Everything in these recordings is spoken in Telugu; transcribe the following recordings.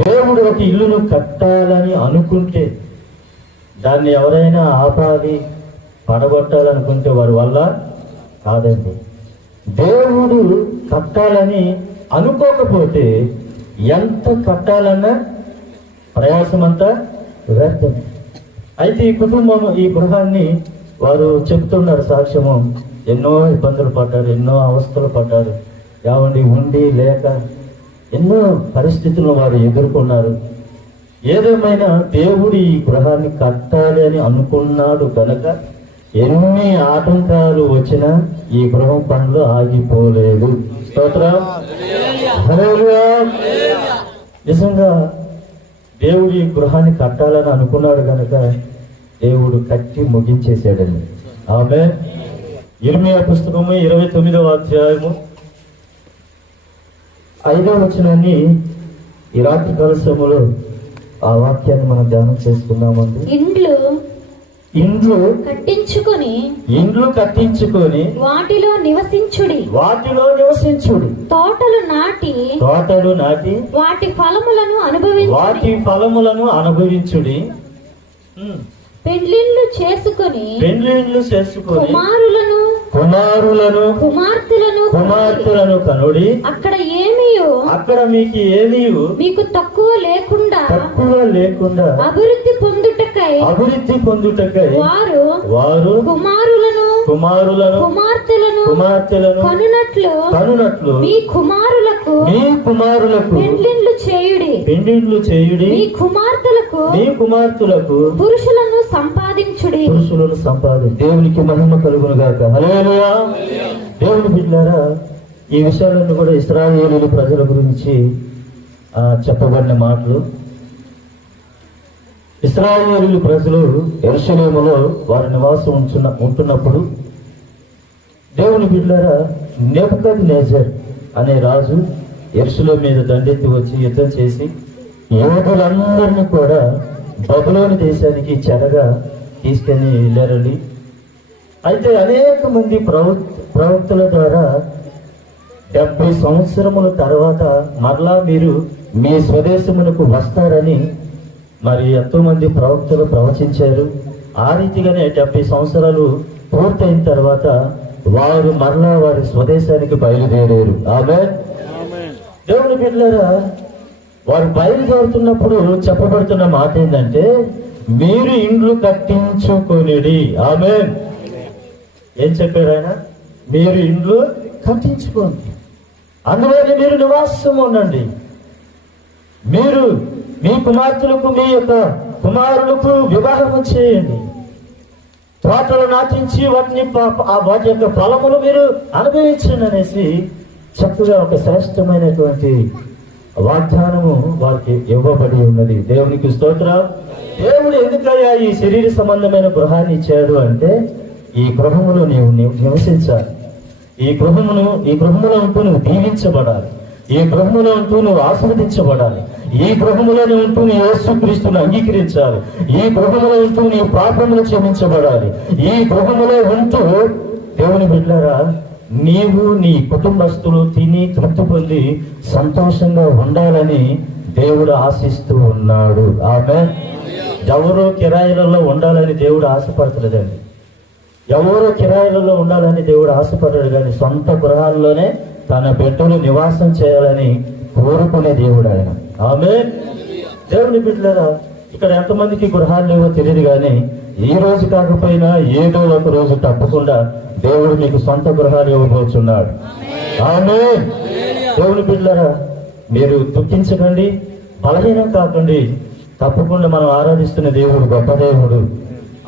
దేవుడు ఒక ఇల్లును కట్టాలని అనుకుంటే దాన్ని ఎవరైనా ఆపాలి పడగొట్టాలనుకుంటే వారి వల్ల కాదండి. దేవుడు కట్టాలని అనుకోకపోతే ఎంత కట్టాలన్నా ప్రయాసమంతా వ్యర్థం. అయితే ఈ కుటుంబం ఈ గృహాన్ని వారు చెప్తున్నారు సాక్ష్యము. ఎన్నో ఇబ్బందులు పడ్డారు ఎన్నో అవస్థలు పడ్డారు. ఏమండి ఉండి లేక ఎన్నో పరిస్థితులను వారు ఎదుర్కొన్నారు. ఏదేమైనా దేవుడు ఈ గృహాన్ని కట్టాలి అని అనుకున్నాడు కనుక ఎన్ని ఆటంకాలు వచ్చినా ఈ గృహం పనులు ఆగిపోలేదు. స్తోత్రం. నిజంగా దేవుడు ఈ గృహాన్ని కట్టాలని అనుకున్నాడు కనుక దేవుడు కట్టి ముగించేశాడండి. ఆమె ఇర్మియా పుస్తకము ఇరవై తొమ్మిదవ అధ్యాయము ఐదవ వచనాన్ని ఈ రాత్రి కలశములో ఆ వాక్యాన్ని మనం ధ్యానం చేసుకుందామండి. ఇండ్లు ఇండ్లు కట్టించుకొని ఇండ్లు కట్టించుకొని వాటిలో నివసించుడి. వాటిలో నివసించుడు. తోటలు నాటి తోటలు నాటి వాటి ఫలములను అనుభవించుడి. వాటి ఫలములను అనుభవించుడి. ఉమ్. పెండ్లిళ్ళు చేసుకొని పెండ్లిళ్ళు చేసుకొని కుమారులను కుమారులను కుమార్తెలను కుమార్తెలను కనుడి. అక్కడ ఏమియో? అక్కడ మీకు ఏమీ మీకు తక్కువ లేకుండా తక్కువ లేకుండా అభివృద్ధి పొందుటకై అభివృద్ధి పొందుటకై వారు వారు కుమారులను కుమారులను కుమార్తెలను కుమార్తెలను కనునట్లు కనునట్లు మీ కుమారులకు మీ కుమారులకు పెండ్లిళ్ళు చేయుడి. పెండిళ్ళు చేయుడి. మీ కుమార్తెలకు మీ కుమార్తెలకు పురుషులను సంపాదించుడి పురుషులను సంపాది దేవునికి మహిమ కలుగును గాక దేవుని బిడ్డారా ఈ విషయాలను కూడా ఇస్రాయేలీల ప్రజల గురించి చెప్పబడిన మాటలు. ఇస్రాయేలీలు ప్రజలు ఎరుషలేములో వారి నివాసం ఉంచున్న ఉంటున్నప్పుడు దేవుని బిడ్డారా నేపకద్ నేజర్ అనే రాజు ఎరుసలో మీద దండెత్తి వచ్చి యుద్ధం చేసి యోధులందరినీ కూడా బబులోని దేశానికి చెరగా తీసుకెళ్ళి వెళ్ళారండి. అయితే అనేక మంది ప్రవక్ ప్రవక్తల ద్వారా డెబ్బై సంవత్సరముల తర్వాత మరలా మీరు మీ స్వదేశములకు వస్తారని మరి ఎంతో మంది ప్రవక్తలు ప్రవచించారు. ఆ రీతిగానే డెబ్బై సంవత్సరాలు పూర్తయిన తర్వాత వారు మరలా వారి స్వదేశానికి బయలుదేరారు. ఆమె దేవుని బిడ్డలారా వారు బయలుదేరుతున్నప్పుడు చెప్పబడుతున్న మాట ఏంటంటే మీరు ఇండ్లు కట్టించుకొనిడి. ఆమె ఏం చెప్పారు ఆయన? మీరు ఇండ్లు కట్టించుకోండి. అందువల్ల మీరు నివాసం ఉండండి. మీరు మీ కుమార్తెలకు మీ యొక్క కుమారులకు వివాహం చేయండి. తోటలు నాటించి వాటిని ఆ వాటి యొక్క ఫలములు మీరు అనుభవించండి అనేసి చక్కగా ఒక శ్రేష్టమైనటువంటి వాగ్దానము వారికి ఇవ్వబడి ఉన్నది. దేవునికి స్తోత్రం. దేవుడు ఎందుకయ్యా ఈ శరీర సంబంధమైన గృహాన్ని ఇచ్చాడు అంటే ఈ గృహములో నీవు నివసించాలి. ఈ గృహమును ఈ గృహములో ఉంటూ నువ్వు దీవించబడాలి. ఈ గృహములో ఉంటూ నువ్వు ఆస్వాదించబడాలి ఈ గృహములోనే ఉంటూ నీ యేసుక్రీస్తుని అంగీకరించాలి. ఈ గృహములో ఉంటూ నీ పాపములు క్షమించబడాలి. ఈ గృహములో ఉంటూ దేవుని బిడ్డారా నీవు నీ కుటుంబస్తులు తిని తృప్తి పొంది సంతోషంగా ఉండాలని దేవుడు ఆశిస్తూ ఉన్నాడు. ఆమె ఎవరో కిరాయిలలో ఉండాలని దేవుడు ఆశపడతలేదండి. ఎవరో కిరాయిలలో ఉండాలని దేవుడు ఆశపడ్డాడు కానీ సొంత గృహాల్లోనే తన బిడ్డలు నివాసం చేయాలని కోరుకునే దేవుడు ఆయన. ఆమె దేవుని బిడ్డలేరా ఇక్కడ ఎంతమందికి గృహాలు లేవో తెలియదు కానీ ఈ రోజు కాకపోయినా ఏదో ఒక రోజు తప్పకుండా దేవుడు మీకు సొంత గృహాలు ఇవ్వబోతున్నాడు. ఆమె దేవుని బిడ్డలారా మీరు దుఃఖించకండి బలహీనం కాకండి. తప్పకుండా మనం ఆరాధిస్తున్న దేవుడు గొప్ప దేవుడు.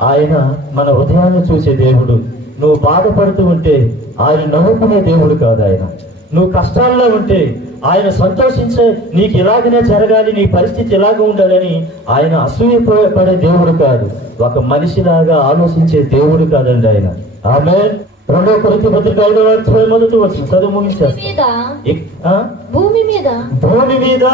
ఆయన మన హృదయాన్ని చూసే దేవుడు. నువ్వు బాధపడుతూ ఉంటే ఆయన నవ్వుకునే దేవుడు కాదు ఆయన. నువ్వు కష్టాల్లో ఉంటే ఆయన సంతోషించే నీకు ఇలాగనే జరగాలి నీ పరిస్థితి ఇలాగ ఉండాలని ఆయన అసూయ పడే దేవుడు కాదు. ఒక మనిషిలాగా ఆలోచించే దేవుడు కాదండి ఆయన. ఆమె రెండో కొరిత పత్రిక ఐదవ అధ్యాయం మొదటి వచ్చింది చదువు ఆ? భూమి మీద. భూమి మీద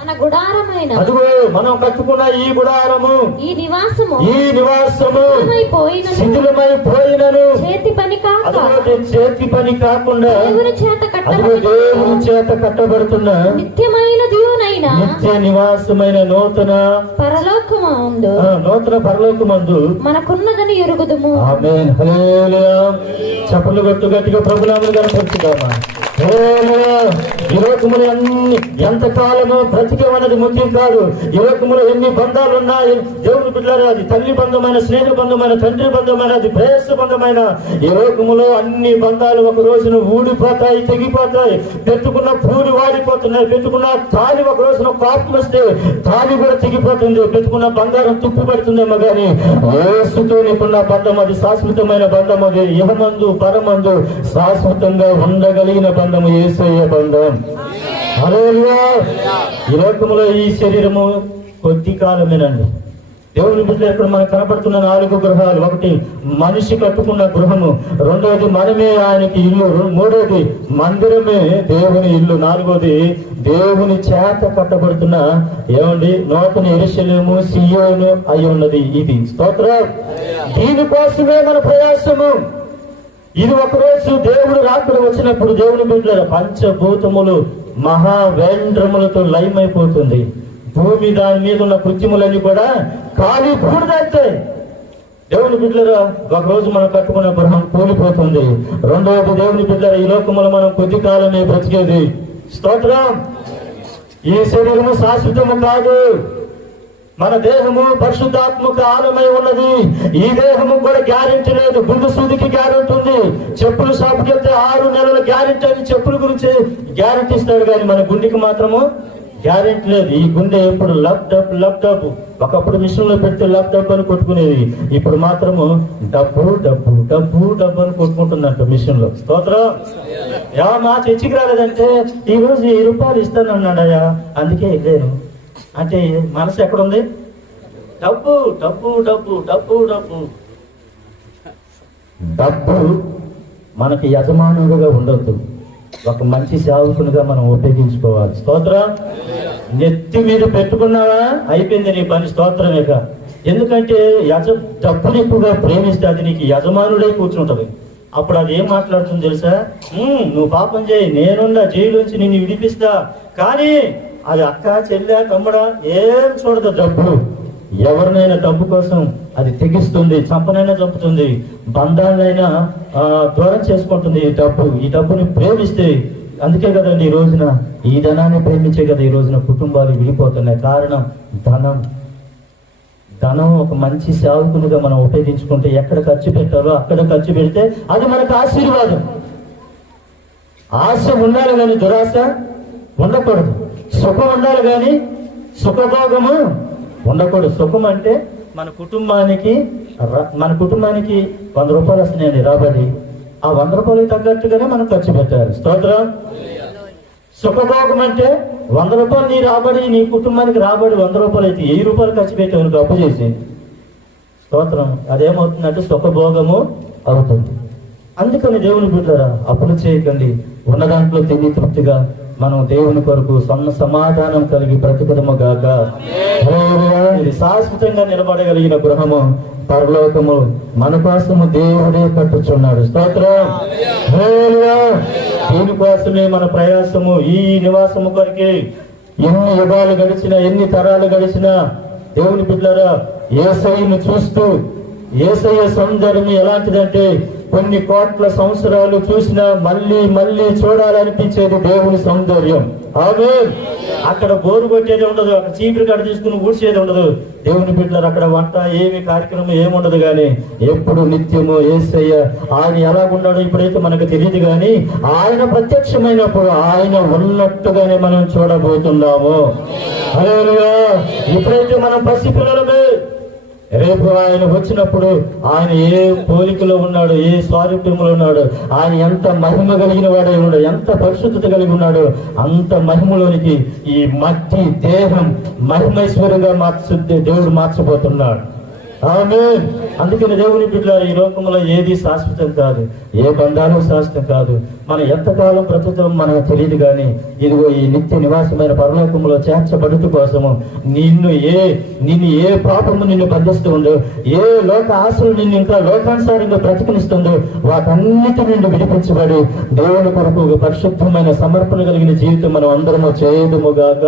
మన గుడారమైన అదిగో మనం కట్టుకున్న ఈ గుడారము ఈ నివాసము ఈ నివాసము శిథిలమైపోయినను చేతి పని కాక చేతి పని కాకుండా దేవుని చేత దేవుని చేత కట్టబడుతున్న నిత్యమైన దీవునైన నిత్య నివాసమైన నూతన పరలోకము ఉందు ఆ, నూతన పరలోకమందు మనకున్నదని ఎరుగుదుము. ఆమేన్. హల్లెలూయా. చప్పలు గట్టు గట్టిగా ప్రభునామని కనపరుచుదామా హల్లెలూయా అన్ని ఎంత బ్రతికం బ్రతికేమన్నది ముఖ్యం కాదు. ఈ ఎన్ని బంధాలు ఉన్నాయి దేవుని బిడ్డలారా అది తల్లి బంధమైన స్నేహ బంధమైన తండ్రి బంధమైన అది ప్రేయస్ బంధమైన. ఈ అన్ని బంధాలు ఒక రోజున ఊడిపోతాయి తెగిపోతాయి. పెట్టుకున్న పూలు వాడిపోతున్నాయి. పెట్టుకున్న తాలి ఒక రోజున కాపు వస్తే తాలి కూడా తెగిపోతుంది. పెట్టుకున్న బంగారం తుప్పు పడుతుందేమో కానీ ఏసుతో నీకున్న బంధం అది శాశ్వతమైన బంధం అది ఇహమందు పరమందు శాశ్వతంగా ఉండగలిగిన బంధము ఏసయ్య బంధం. ఈ లోకంలో ఈ శరీరము కొద్ది కాలమేనండి. దేవుని బిడ్డ ఇక్కడ మనకు కనపడుతున్న నాలుగు గృహాలు. ఒకటి మనిషి కట్టుకున్న గృహము. రెండవది మనమే ఆయనకి ఇల్లు. మూడవది మందిరమే దేవుని ఇల్లు. నాలుగవది దేవుని చేత కట్టబడుతున్న ఏమండి? నూతన ఎరుశలము సియోను అయి ఉన్నది. ఇది స్తోత్రం. దీనికోసమే మన ప్రయాసము. ఇది ఒకరోజు దేవుడు రాత్రి వచ్చినప్పుడు దేవుని బిడ్డల పంచభూతములు మహావేంద్రములతో లయమైపోతుంది. భూమి దాని మీద ఉన్న కృత్యములన్నీ కూడా ఖాళీ బూడిదైతాయి దేవుని బిడ్డలు ఒక రోజు మనం కట్టుకున్న గృహం కూలిపోతుంది. రెండవది దేవుని బిడ్డల ఈ లోకములో మనం కొద్ది కాలమే బ్రతికేది. స్తోత్రం. ఈ శరీరము శాశ్వతము కాదు. మన దేహము పరిశుద్ధాత్మక ఆలమై ఉన్నది. ఈ దేహము కూడా గ్యారెంటీ లేదు. గుండు సూదికి గ్యారెంటీ ఉంది. చెప్పులు షాప్కి వెళ్తే ఆరు నెలల గ్యారెంటీ అని చెప్పుల గురించి గ్యారెంటీ ఇస్తాడు కానీ మన గుండెకి మాత్రము గ్యారెంటీ లేదు. ఈ గుండె ఎప్పుడు లబ్ డబ్ లబ్ డబ్ ఒకప్పుడు మిషన్లో పెడితే లబ్ డబ్ అని కొట్టుకునేది. ఇప్పుడు మాత్రము డబ్బు డబ్బు డబ్బు డబ్బు అని కొట్టుకుంటుందంట మిషన్లో స్తోత్రం. యా మా చర్చికి రాలేదంటే ఈ రోజు ఈ రూపాయలు ఇస్తానన్నాడయ్యా. అందుకే వెళ్ళాను అంటే మనసు ఎక్కడుంది? డబ్బు డబ్బు డబ్బు డబ్బు డబ్బు. డబ్బు మనకి యజమానుడుగా ఉండొద్దు. ఒక మంచి సేవకునిగా మనం ఉపయోగించుకోవాలి. స్తోత్రం? నెత్తి మీద పెట్టుకున్నావా? అయిపోయింది నీ పని. స్తోత్రం ఇక. ఎందుకంటే యజ డబ్బుని ఎక్కువగా ప్రేమిస్తే అది నీకు యజమానుడే కూర్చుంటది. అప్పుడు అది ఏం మాట్లాడుతుంది తెలుసా? నువ్వు పాపం చేయి. నేనుండా నుంచి నిన్ను విడిపిస్తా. కానీ అది అక్క చెల్లె తమ్ముడా ఏం చూడదు డబ్బు. ఎవరినైనా డబ్బు కోసం అది తెగిస్తుంది చంపనైనా చంపుతుంది బంధాలైనా దూరం చేసుకుంటుంది ఈ డబ్బు. ఈ డబ్బుని ప్రేమిస్తే అందుకే కదండి ఈ రోజున ఈ ధనాన్ని ప్రేమించే కదా ఈ రోజున కుటుంబాలు విడిపోతున్నాయి. కారణం ధనం. ధనం ఒక మంచి సేవకునిగా మనం ఉపయోగించుకుంటే ఎక్కడ ఖర్చు పెట్టాలో అక్కడ ఖర్చు పెడితే అది మనకు ఆశీర్వాదం. ఆశ ఉండాలి కానీ దురాశ ఉండకూడదు. సుఖం ఉండాలి కానీ సుఖభోగము ఉండకూడదు. సుఖం అంటే మన కుటుంబానికి మన కుటుంబానికి వంద రూపాయలు వస్తున్నాయండి రాబడి. ఆ వంద రూపాయలకు తగ్గట్టుగానే మనం ఖర్చు పెట్టాలి. స్తోత్రం? సుఖభోగం అంటే వంద రూపాయలు నీ రాబడి నీ కుటుంబానికి రాబడి వంద రూపాయలు అయితే వెయ్యి రూపాయలు ఖర్చు పెట్టావు అప్పు చేసి. స్తోత్రం? అదేమవుతుందంటే సుఖభోగము అవుతుంది. అందుకని దేవుని బిడ్డరా అప్పులు చేయకండి. ఉన్న దాంట్లో తెలియ తృప్తిగా మనం దేవుని కొరకు సొన్న సమాధానం కలిగి బ్రతుకుదము గాక. ఇది శాశ్వతంగా నిలబడగలిగిన గృహము పరలోకము మన కోసము దేవుడే కట్టుచున్నాడు. స్తోత్రం. హల్లెలూయా. దీనికోసమే మన ప్రయాసము ఈ నివాసము కొరకే ఎన్ని యుగాలు గడిచినా ఎన్ని తరాలు గడిచినా దేవుని బిడ్డరా ఏసైను చూస్తూ ఏసయ్య సౌందర్యం ఎలాంటిదంటే కొన్ని కోట్ల సంవత్సరాలు చూసినా మళ్ళీ మళ్ళీ చూడాలనిపించేది దేవుని సౌందర్యం. ఆమె అక్కడ బోరు కొట్టేది ఉండదు అక్కడ చీపురు కట్ట తీసుకుని ఊడ్చేది ఉండదు. దేవుని బిడ్డలు అక్కడ వంట ఏమి కార్యక్రమం ఏముండదు కానీ ఎప్పుడు నిత్యము ఏసయ్య ఆయన ఎలా ఉన్నాడో ఇప్పుడైతే మనకు తెలియదు కానీ ఆయన ప్రత్యక్షమైనప్పుడు ఆయన ఉన్నట్టుగానే మనం చూడబోతున్నాము. అదే ఇప్పుడైతే మనం పసిపిల్లలమే. రేపు ఆయన వచ్చినప్పుడు ఆయన ఏ పోలికలో ఉన్నాడు ఏ స్వారూప్యంలో ఉన్నాడు ఆయన ఎంత మహిమ కలిగిన వాడై ఉన్నాడు ఎంత పరిశుద్ధత కలిగి ఉన్నాడు అంత మహిమలోనికి ఈ మట్టి దేహం మహిమైశ్వర్యంగా మార్చు దేవుడు మార్చబోతున్నాడు. ఆమె అందుకని దేవుని బిడ్డలారు ఈ లోకంలో ఏది శాశ్వతం కాదు ఏ బంధాలు శాశ్వతం కాదు. మనం ఎంతకాలం బ్రతుకుతాం మనకు తెలియదు కానీ ఇదిగో ఈ నిత్య నివాసమైన పరలోకంలో చేర్చబడుట కోసము నిన్ను ఏ నిన్ను ఏ పాపము నిన్ను బంధిస్తూ ఉందో ఏ లోక ఆశలు నిన్ను ఇంకా లోకానుసారంగా బ్రతికినిస్తుందో వాటన్నిటి నుండి విడిపించబడి దేవుని కొరకు ఒక పరిశుద్ధమైన సమర్పణ కలిగిన జీవితం మనం అందరము చేయదుముగాక.